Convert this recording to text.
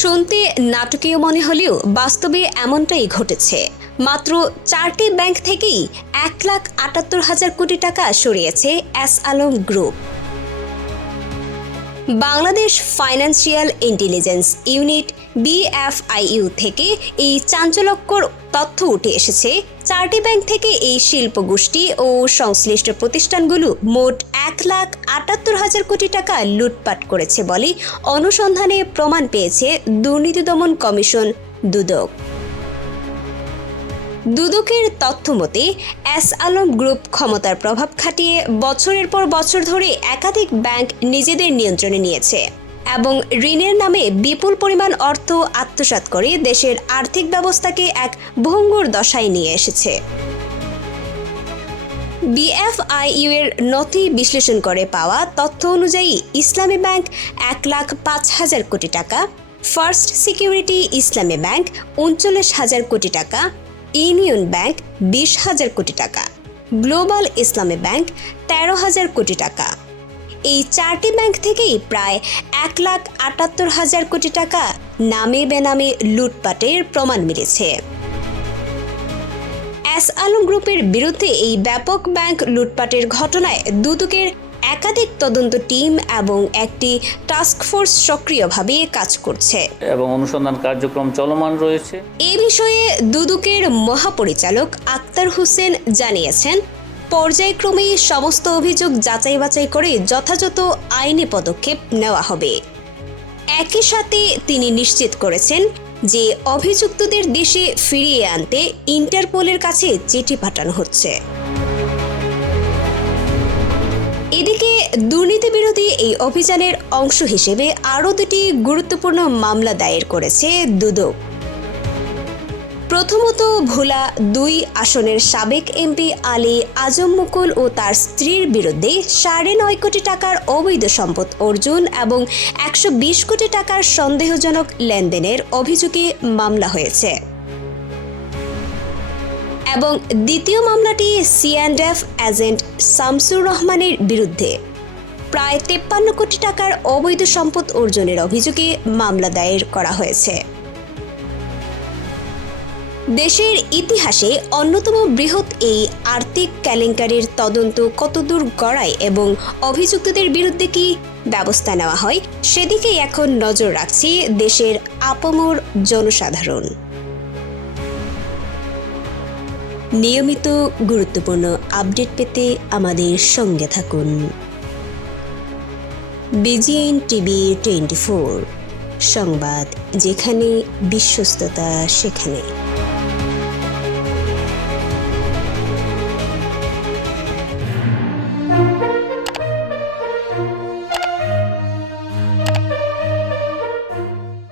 শুনতে নাটকীয় মনে হলেও বাস্তবে এমনটাই ঘটেছে। মাত্র 4টি ব্যাংক থেকেই 1,78,000 কোটি টাকা সরিয়েছে S Alam group. Bangladesh financial intelligence unit BFIU থেকে এই চাঞ্চল্যকর তথ্য উঠে এসেছে। 4টি ব্যাংক থেকে এই শিল্প গোষ্ঠী ও সংশ্লিষ্ট প্রতিষ্ঠানগুলো মোট 1,78,000 কোটি টাকা লুটপাট করেছে বলে অনুসন্ধানে প্রমাণ পেয়েছে দুর্নীতি দমন কমিশন দুদক। দুদকের তথ্য মতে এস আলম গ্রুপ ক্ষমতার প্রভাব খাটিয়ে বছরের পর বছর ধরে একাধিক ব্যাংক নিজেদের নিয়ন্ত্রণে নিয়েছে এবং ঋণের নামে বিপুল পরিমাণ অর্থ আত্মসাৎ করে দেশের আর্থিক ব্যবস্থাকে এক ভঙ্গুর দশায় নিয়ে এসেছে। BFIU এর নথি বিশ্লেষণ করে পাওয়া তথ্য অনুযায়ী ইসলামী ব্যাংক 1,05,000 কোটি টাকা, ফার্স্ট সিকিউরিটি ইসলামী ব্যাংক 39,000 কোটি টাকা, ইউনিয়ন ব্যাংক 20,000 কোটি টাকা, গ্লোবাল ইসলামী ব্যাংক 13,000 কোটি টাকা। এই 4টি ব্যাংক থেকেই প্রায় 1,78,000 কোটি টাকা নামে বেনামে লুটপাটের প্রমাণ মিলেছে। এস আলম গ্রুপের বিরুদ্ধে এই ব্যাপক ব্যাংক লুটপাটের ঘটনায় দুদকের একাধিক তদন্ত টিম এবং একটি টাস্কফোর্স সক্রিয়ভাবে কাজ করছে এবং অনুসন্ধান কার্যক্রম চলমান রয়েছে। এ বিষয়ে দুদকের মহাপরিচালক আক্তার হোসেন জানিয়েছেন, পর্যায়ক্রমে সমস্ত অভিযোগ যাচাই বাছাই করে যথাযথ আইনি পদক্ষেপ নেওয়া হবে। একই সাথে তিনি নিশ্চিত করেছেন যে অভিযুক্তদের দেশে ফিরিয়ে আনতে ইন্টারপোলের কাছে চিঠি পাঠানো হচ্ছে। এদিকে দুর্নীতি বিরোধী এই অভিযানের অংশ হিসেবে আরও 2টি গুরুত্বপূর্ণ মামলা দায়ের করেছে দুদক। প্রথমত, ভোলা 2 আসনের সাবেক এমপি আলী আজম মুকুল ও তার স্ত্রীর বিরুদ্ধে 9.5 কোটি টাকার অবৈধ সম্পদ অর্জন এবং 120 কোটি টাকার সন্দেহজনক লেনদেনের অভিযোগে মামলা হয়েছে এবং দ্বিতীয় মামলাটি C&F এজেন্ট শামসুর রহমানের বিরুদ্ধে প্রায় 53 কোটি টাকার অবৈধ সম্পদ অর্জনের অভিযোগে মামলা দায়ের করা হয়েছে। দেশের ইতিহাসে অন্যতম বৃহৎ এই আর্থিক কেলেঙ্কারির তদন্ত কতদূর গড়ায় এবং অভিযুক্তদের বিরুদ্ধে কি ব্যবস্থা নেওয়া হয় সেদিকেই এখন নজর রাখছে দেশের আপামর জনসাধারণ। নিয়মিত গুরুত্বপূর্ণ আপডেট পেতে আমাদের সঙ্গে থাকুন। BGN TV 24 সংবাদ, যেখানে বিশ্বস্ততা সেখানে।